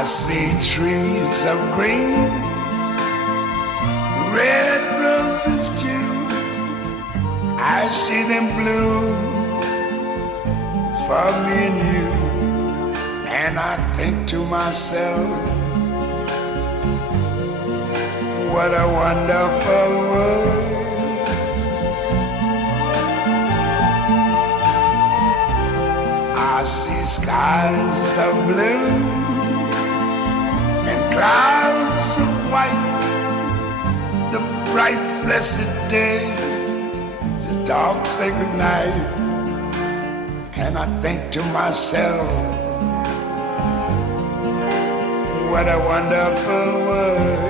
I see trees of green, red roses too. I see them bloom for me and you. And I think to myself, what a wonderful world. I see skies of blue and clouds of white, the bright blessed day, the dark sacred night. And I think to myself, what a wonderful world.